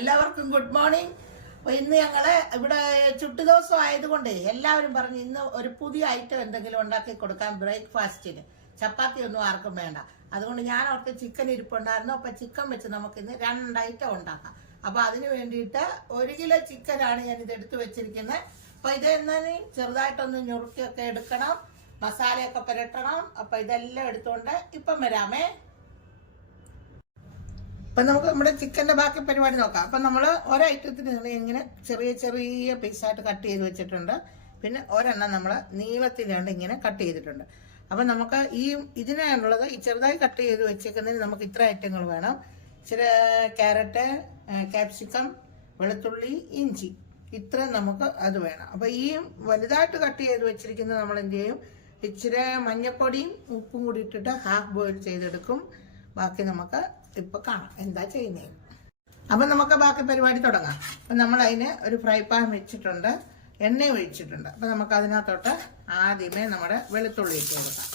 എല്ലാവർക്കും good morning. അപ്പോൾ ഇന്ന് ഞങ്ങൾ ഇവിടെ ചുട്ടുദിവസം ആയതുകൊണ്ട് എല്ലാവരും പറഞ്ഞു ഇന്ന് ഒരു പുതിയ ഐറ്റം എന്തെങ്കിലും ഉണ്ടാക്കി കൊടുക്കാൻ ബ്രേക്ക്ഫാസ്റ്റിന്. ചപ്പാത്തി ഒന്നും ആർക്കും വേണ്ട. അതുകൊണ്ട് ഞാൻ അവർക്ക് ചിക്കൻ ഇരിപ്പുണ്ടായിരുന്നു. അപ്പോൾ ചിക്കൻ വെച്ച് നമുക്കിന്ന് 2 ഐറ്റം ഉണ്ടാക്കാം. അപ്പോൾ അതിന് വേണ്ടിയിട്ട് 1 കിലോ ചിക്കനാണ് ഞാൻ ഇത് എടുത്ത് വെച്ചിരിക്കുന്നത്. അപ്പോൾ ഇത് എന്നാലും ചെറുതായിട്ടൊന്ന് ഞുറുക്കിയൊക്കെ എടുക്കണം, മസാലയൊക്കെ പുരട്ടണം. അപ്പോൾ ഇതെല്ലാം എടുത്തുകൊണ്ട് ഇപ്പം വരാമേ. അപ്പം നമുക്ക് നമ്മുടെ ചിക്കൻ്റെ ബാക്കി പരിപാടി നോക്കാം. അപ്പം നമ്മൾ ഒരൈറ്റത്തിന് ഇങ്ങനെ ചെറിയ ചെറിയ പീസായിട്ട് കട്ട് ചെയ്ത് വെച്ചിട്ടുണ്ട്. പിന്നെ ഒരെണ്ണം നമ്മൾ നീളത്തിലാണ്ട് ഇങ്ങനെ കട്ട് ചെയ്തിട്ടുണ്ട്. അപ്പം നമുക്ക് ഇതിനുള്ളത് ഈ ചെറുതായി കട്ട് ചെയ്ത് വെച്ചേക്കുന്നതിന് നമുക്ക് ഇത്ര ഐറ്റങ്ങൾ വേണം. ഇച്ചിരി ക്യാരറ്റ്, ക്യാപ്സിക്കം, വെളുത്തുള്ളി, ഇഞ്ചി, ഇത്ര നമുക്ക് അത് വേണം. അപ്പം ഈ വലുതായിട്ട് കട്ട് ചെയ്ത് വെച്ചിരിക്കുന്നത് നമ്മൾ എന്ത് ചെയ്യും, ഇച്ചിരി മഞ്ഞപ്പൊടിയും ഉപ്പും കൂടി ഇട്ടിട്ട് ഹാഫ് ബോയിൽ ചെയ്തെടുക്കും. ബാക്കി നമുക്ക് ഇപ്പൊ കാണാം എന്താ ചെയ്യുന്നത്. അപ്പം നമുക്ക് ബാക്കി പരിപാടി തുടങ്ങാം. അപ്പം നമ്മൾ അതിന് ഒരു ഫ്രൈ പാൻ വെച്ചിട്ടുണ്ട്, എണ്ണ ഒഴിച്ചിട്ടുണ്ട്. അപ്പം നമുക്ക് അതിനകത്തോട്ട് ആദ്യമേ നമ്മുടെ വെളുത്തുള്ളി ഇട്ട് കൊടുക്കാം.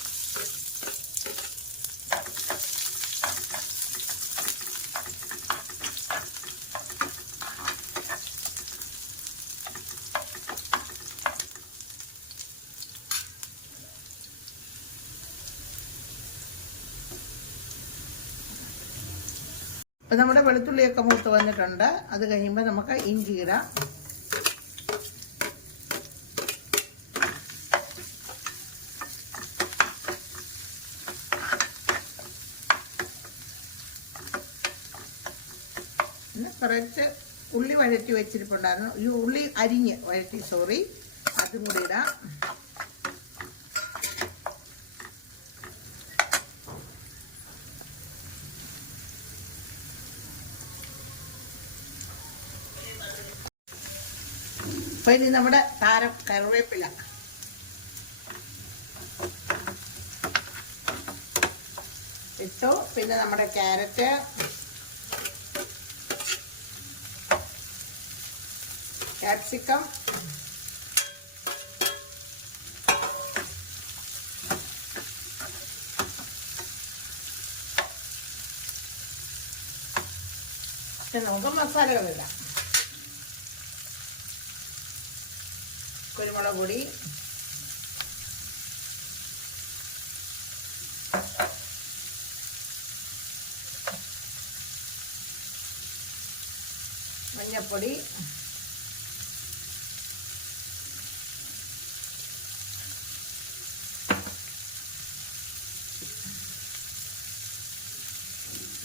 അപ്പം നമ്മുടെ വെളുത്തുള്ളിയൊക്കെ മൂത്ത് വന്നിട്ടുണ്ട്. അത് കഴിയുമ്പോൾ നമുക്ക് ഇഞ്ചി ഇടാം. പിന്നെ കുറച്ച് ഉള്ളി വഴറ്റി വെച്ചിരിപ്പുണ്ടായിരുന്നു, ഈ ഉള്ളി അരിഞ്ഞ് വഴറ്റി, അതും കൂടി ഇടാം. അപ്പൊ ഇനി നമ്മുടെ താരം കറിവേപ്പില, ഇട്ടു. പിന്നെ നമ്മുടെ ക്യാരറ്റ്, ക്യാപ്സിക്കം, നമുക്ക് മസാലകളിടാം. കുരുമുളക് പൊടി, മഞ്ഞപ്പൊടി,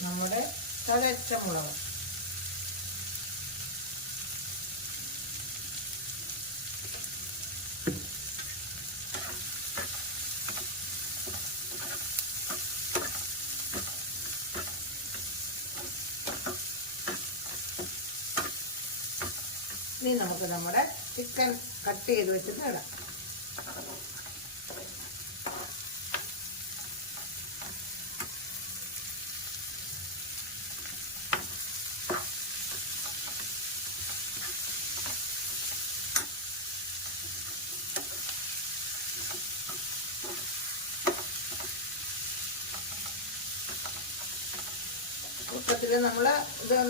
നമ്മുടെ ചതച്ച മുളക്, ഇനി നമുക്ക് നമ്മുടെ ചിക്കൻ കട്ട് ചെയ്ത് വെച്ചിട്ട് ഇടാം.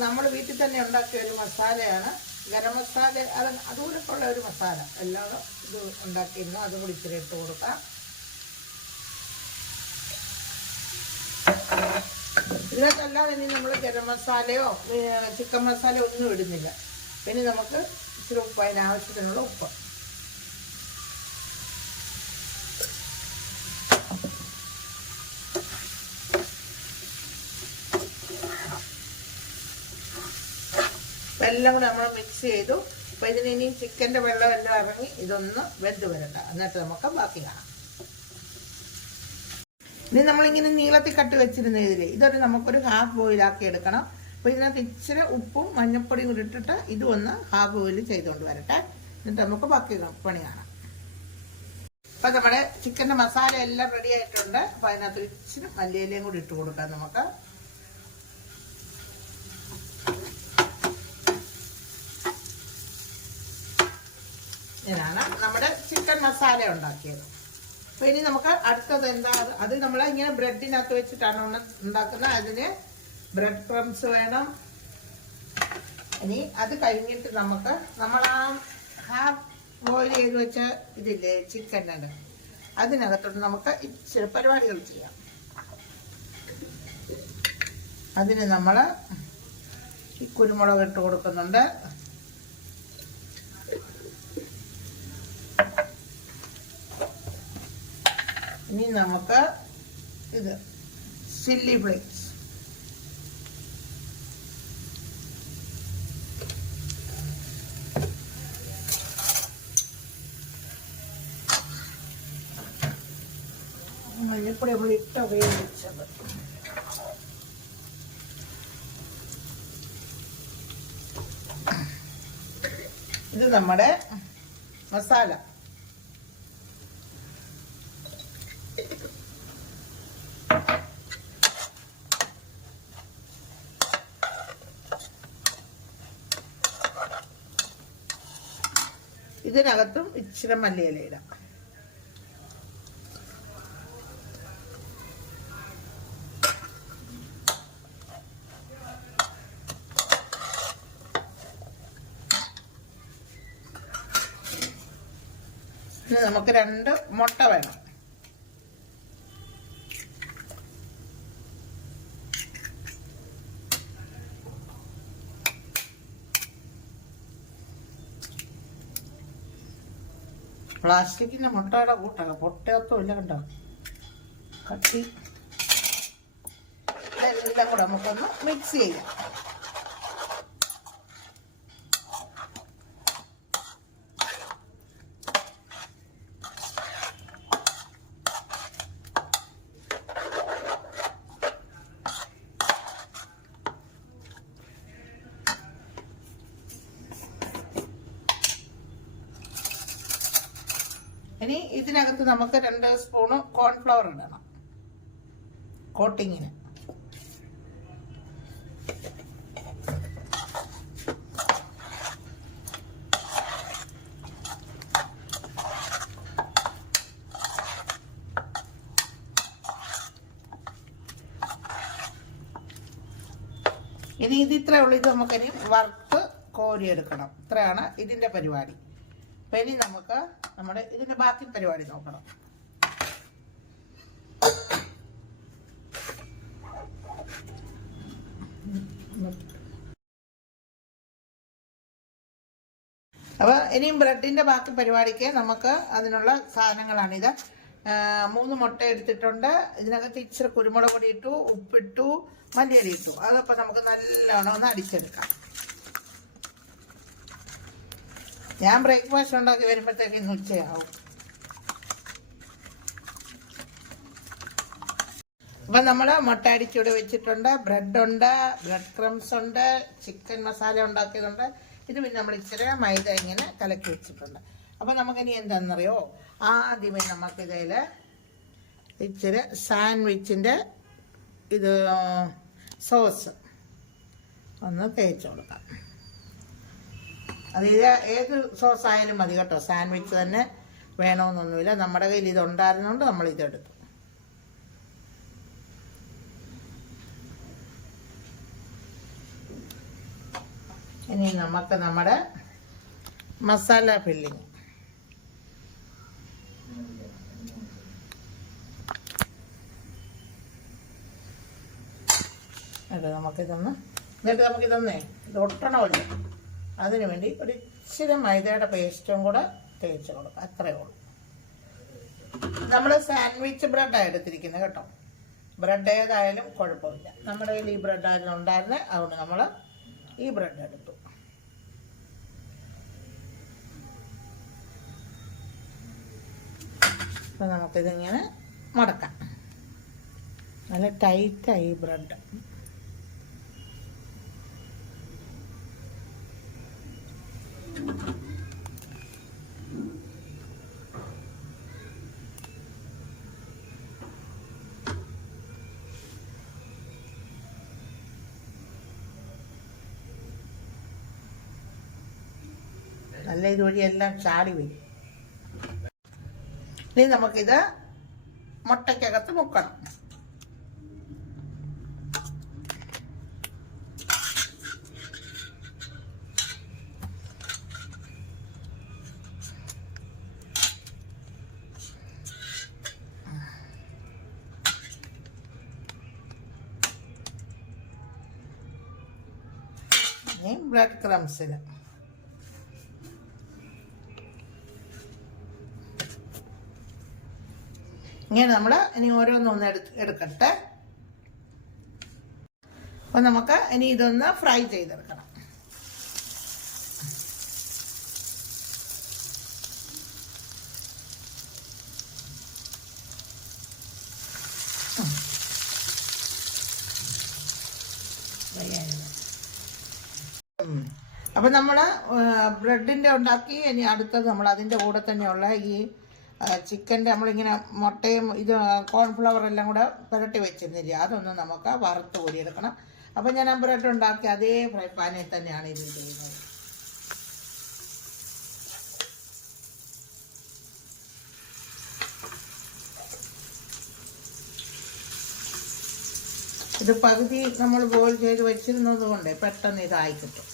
നമ്മൾ വീട്ടിൽ തന്നെ ഉണ്ടാക്കിയ ഒരു മസാലയാണ്, ഗരം മസാല. അതുപോലൊക്കെ ഉള്ള ഒരു മസാല എല്ലാവരും ഇത് ഉണ്ടാക്കിയിരുന്നു. അതും കൂടി ഇച്ചിരി ഇട്ട് കൊടുക്കാം. ഇതിനകത്തല്ലാതെ ഇനി നമ്മൾ ഗരം മസാലയോ ചിക്കൻ മസാലയോ ഒന്നും ഇടുന്നില്ല. പിന്നെ നമുക്ക് ഇച്ചിരി ഉപ്പ്, അതിനാവശ്യത്തിനുള്ള ഉപ്പ്. എല്ലാം കൂടെ നമ്മൾ മിക്സ് ചെയ്തു. അപ്പോൾ ഇതിന് ഇനി ചിക്കൻ്റെ വെള്ളം എല്ലാം ഇറങ്ങി ഇതൊന്ന് വെന്ത് വരണ്ട. എന്നിട്ട് നമുക്ക് ബാക്കി കാണാം. ഇനി നമ്മളിങ്ങനെ നീളത്തിൽ കട്ട് വെച്ചിരുന്ന ഇതൊരു നമുക്കൊരു ഹാഫ് ബോയിലാക്കി എടുക്കണം. അപ്പോൾ ഇതിനകത്ത് ഇച്ചിരി ഉപ്പും മഞ്ഞപ്പൊടിയും കൂടി ഇട്ടിട്ട് ഇതും ഒന്ന് ഹാഫ് ബോയിൽ ചെയ്തുകൊണ്ട് വരട്ടെ. എന്നിട്ട് നമുക്ക് ബാക്കി പണി കാണാം. അപ്പോൾ നമ്മുടെ ചിക്കൻ്റെ മസാല എല്ലാം റെഡി ആയിട്ടുണ്ട്. അപ്പോൾ അതിനകത്ത് ഇച്ചിരി മല്ലിയിലയും കൂടി ഇട്ട് കൊടുക്കാം നമുക്ക്. ഇതാണ് നമ്മുടെ ചിക്കൻ മസാല ഉണ്ടാക്കിയത്. അപ്പോൾ ഇനി നമുക്ക് അടുത്തത് എന്താ, അത് നമ്മൾ ഇങ്ങനെ ബ്രെഡിനകത്ത് വെച്ചിട്ടാണ് ഉണ്ടാക്കുന്നത്. അതിന് ബ്രെഡ് ക്രംസ് വേണം, ഇനി അത് കഴിഞ്ഞിട്ട് നമ്മൾ ആ ഹാഫ് ബോയിൽ ചെയ്ത് വെച്ച ഇതില്ലേ ചിക്കൻ്റെ, അതിനകത്തോട്ട് നമുക്ക് ഇച്ചിരി പരിപാടികൾ ചെയ്യാം. അതിന് നമ്മൾ ഈ കുരുമുളക് ഇട്ട് കൊടുക്കുന്നുണ്ട്. ഇനി നമുക്ക് ഇത് ചില്ലി ഫ്ലേക്സ്, മഞ്ഞപ്പൊടി നമ്മൾ ഇട്ട് ഉപയോഗിച്ചത്. ഇത് നമ്മുടെ മസാല. ഇതിനകത്തും ഇച്ചിരി മല്ലിയില ഇടാം. ഇനി നമുക്ക് 2 മുട്ട വേണം. പ്ലാസ്റ്റിക്കിന്റെ മുട്ടയുടെ കൂട്ടാണ്, പൊട്ടയൊന്നും ഇല്ല കണ്ടോ, കട്ടി. ഇതെല്ലാം കൂടെ നമുക്കൊന്ന് മിക്സ് ചെയ്യാം. ഇനി ഇതിനകത്ത് നമുക്ക് 2 സ്പൂണ് കോൺഫ്ലവർ ഇടണം കോട്ടിങ്ങിന്. ഇനി ഇത് ഇത്രേ ഉള്ളൂ. ഇത് നമുക്കിനി വറുത്ത് കോരിയെടുക്കണം. ഇത്രയാണ് ഇതിൻ്റെ പരിപാടി. അപ്പം ഇനി നമുക്ക് നമ്മുടെ ഇതിൻ്റെ ബാക്കി പരിപാടി നോക്കണം. അപ്പോൾ ഇനിയും ബ്രെഡിൻ്റെ ബാക്കി പരിപാടിക്ക് നമുക്ക് അതിനുള്ള സാധനങ്ങളാണിത്. 3 മുട്ട എടുത്തിട്ടുണ്ട്. ഇതിനകത്ത് ഇച്ചിരി കുരുമുളക് പൊടി ഇട്ടു, ഉപ്പിട്ടു, മല്ലിയില ഇട്ടു. അതപ്പോൾ നമുക്ക് നല്ലോണം ഒന്ന് അടിച്ചെടുക്കാം. ഞാൻ ബ്രേക്ക്ഫാസ്റ്റ് ഉണ്ടാക്കി വരുമ്പോഴത്തേക്ക് ഇന്ന് ഉച്ചയാവും. അപ്പം നമ്മൾ മുട്ട അടിച്ചൂടെ വെച്ചിട്ടുണ്ട്, ബ്രെഡുണ്ട്, ബ്രെഡ് ക്രംസ് ഉണ്ട്, ചിക്കൻ മസാല ഉണ്ടാക്കിയതുണ്ട്. ഇത് പിന്നെ നമ്മൾ ഇച്ചിരി മൈദ ഇങ്ങനെ കലക്കി വെച്ചിട്ടുണ്ട്. അപ്പം നമുക്കിനി എന്താണെന്നറിയോ, ആദ്യമേ നമുക്കിതിൽ ഇച്ചിരി സാൻഡ്വിച്ചിൻ്റെ ഇത് സോസ് ഒന്ന് തേച്ച് കൊടുക്കാം. അത് ഏത് സോസ് ആയാലും മതി കേട്ടോ, സാൻഡ്വിച്ച് തന്നെ വേണമെന്നൊന്നുമില്ല. നമ്മുടെ കയ്യിൽ ഇതുണ്ടായിരുന്നുകൊണ്ട് നമ്മളിതെടുത്തു. ഇനി നമുക്ക് നമ്മുടെ മസാല ഫില്ലിങ് നമുക്കിതൊന്നേ ഇത് ഒട്ടണമല്ലോ, അതിനു വേണ്ടി ഒരു ഇച്ചിരി മൈദയുടെ പേസ്റ്റും കൂടെ തേച്ച് കൊടുക്കും. അത്രയേ ഉള്ളൂ. നമ്മൾ സാൻഡ്വിച്ച് ബ്രെഡാണ് എടുത്തിരിക്കുന്നത് കേട്ടോ. ബ്രെഡ് ഏതായാലും കുഴപ്പമില്ല. നമ്മുടെ കയ്യിൽ ഈ ബ്രെഡായിരുന്നു ഉണ്ടായിരുന്നത്, അതുകൊണ്ട് നമ്മൾ ഈ ബ്രെഡ് എടുത്തു. അപ്പം നമുക്കിതിങ്ങനെ മടക്കാം. നല്ല ടൈറ്റായി ബ്രെഡ്. നല്ല ഇതുവഴിയെല്ലാം ചാടി വരും. ഇനി നമുക്കിത് മുട്ടയ്ക്കകത്ത് മുക്കണം. ഇനി ബ്രെഡ് ക്രംസിന് ഇങ്ങനെ നമ്മൾ ഇനി ഓരോന്നൊന്ന് എടുക്കട്ടെ. അപ്പോൾ നമുക്ക് ഇനി ഇതൊന്ന് ഫ്രൈ ചെയ്തെടുക്കണം. അപ്പം നമ്മൾ ബ്രെഡിൻ്റെ ഉണ്ടാക്കി. ഇനി അടുത്തത് നമ്മൾ അതിൻ്റെ കൂടെ തന്നെയുള്ള ഈ ചിക്കൻ്റെ നമ്മളിങ്ങനെ മുട്ടയും ഇത് കോൺഫ്ലവർ എല്ലാം കൂടെ പുരട്ടി വെച്ചിരുന്നില്ല, അതൊന്ന് നമുക്ക് വറുത്ത് കോരിയെടുക്കണം. അപ്പം ഞാൻ ആ ബ്രെഡ് ഉണ്ടാക്കി അതേ ഫ്രൈ പാനിൽ തന്നെയാണ് ഇത് ചെയ്യുന്നത്. ഇത് പകുതി നമ്മൾ ബോയിൽ ചെയ്ത് വെച്ചിരുന്നത് കൊണ്ട് പെട്ടെന്ന് ഇതായി കിട്ടും.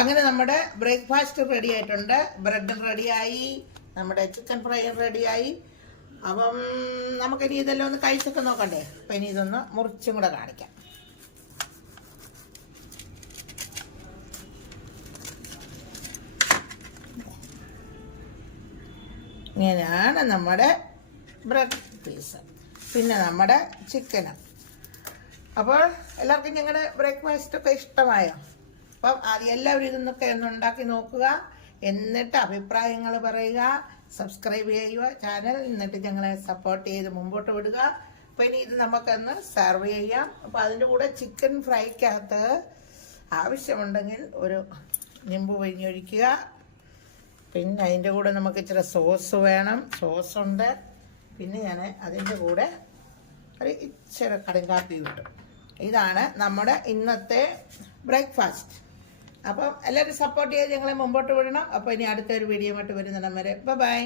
അങ്ങനെ നമ്മുടെ ബ്രേക്ക്ഫാസ്റ്റ് റെഡി ആയിട്ടുണ്ട്. ബ്രെഡും റെഡിയായി, നമ്മുടെ ചിക്കൻ ഫ്രൈ റെഡിയായി. അപ്പം നമുക്കിനി ഇതെല്ലാം ഒന്ന് കഴിച്ചൊക്കെ നോക്കണ്ടേ. അപ്പം ഇനി ഇതൊന്ന് മുറിച്ചും കൂടെ കാണിക്കാം. ഇങ്ങനെയാണ് നമ്മുടെ ബ്രെഡ് പീസ്, പിന്നെ നമ്മുടെ ചിക്കന്. അപ്പോൾ എല്ലാവർക്കും ഞങ്ങളുടെ ബ്രേക്ക്ഫാസ്റ്റ് ഒക്കെ ഇഷ്ടമായോ? അപ്പം ആദ്യം എല്ലാവരും ഇതൊന്നൊക്കെ ഒന്ന് ഉണ്ടാക്കി നോക്കുക, എന്നിട്ട് അഭിപ്രായങ്ങൾ പറയുക, സബ്സ്ക്രൈബ് ചെയ്യുക ചാനൽ, എന്നിട്ട് ഞങ്ങളെ സപ്പോർട്ട് ചെയ്ത് മുമ്പോട്ട് വിടുക. അപ്പോൾ ഇനി ഇത് നമുക്കൊന്ന് സെർവ് ചെയ്യാം. അപ്പോൾ അതിൻ്റെ കൂടെ ചിക്കൻ ഫ്രൈക്കകത്ത് ആവശ്യമുണ്ടെങ്കിൽ ഒരു നിമ്പ് പിഴിഞ്ഞൊഴിക്കുക. പിന്നെ അതിൻ്റെ കൂടെ നമുക്ക് ഇച്ചിരി സോസ് വേണം, സോസുണ്ട്. പിന്നെ ഞാൻ അതിൻ്റെ കൂടെ ഒരു ഇച്ചിരി കടുങ്കാപ്പി ഇട്ടു. ഇതാണ് നമ്മുടെ ഇന്നത്തെ ബ്രേക്ക്ഫാസ്റ്റ്. അപ്പം എല്ലാവരും സപ്പോർട്ട് ചെയ്ത് ഞങ്ങളെ മുമ്പോട്ട് വിടണം. അപ്പോൾ ഇനി അടുത്തൊരു വീഡിയോ ആയിട്ട് വരുന്നിടം വരെ ബൈ.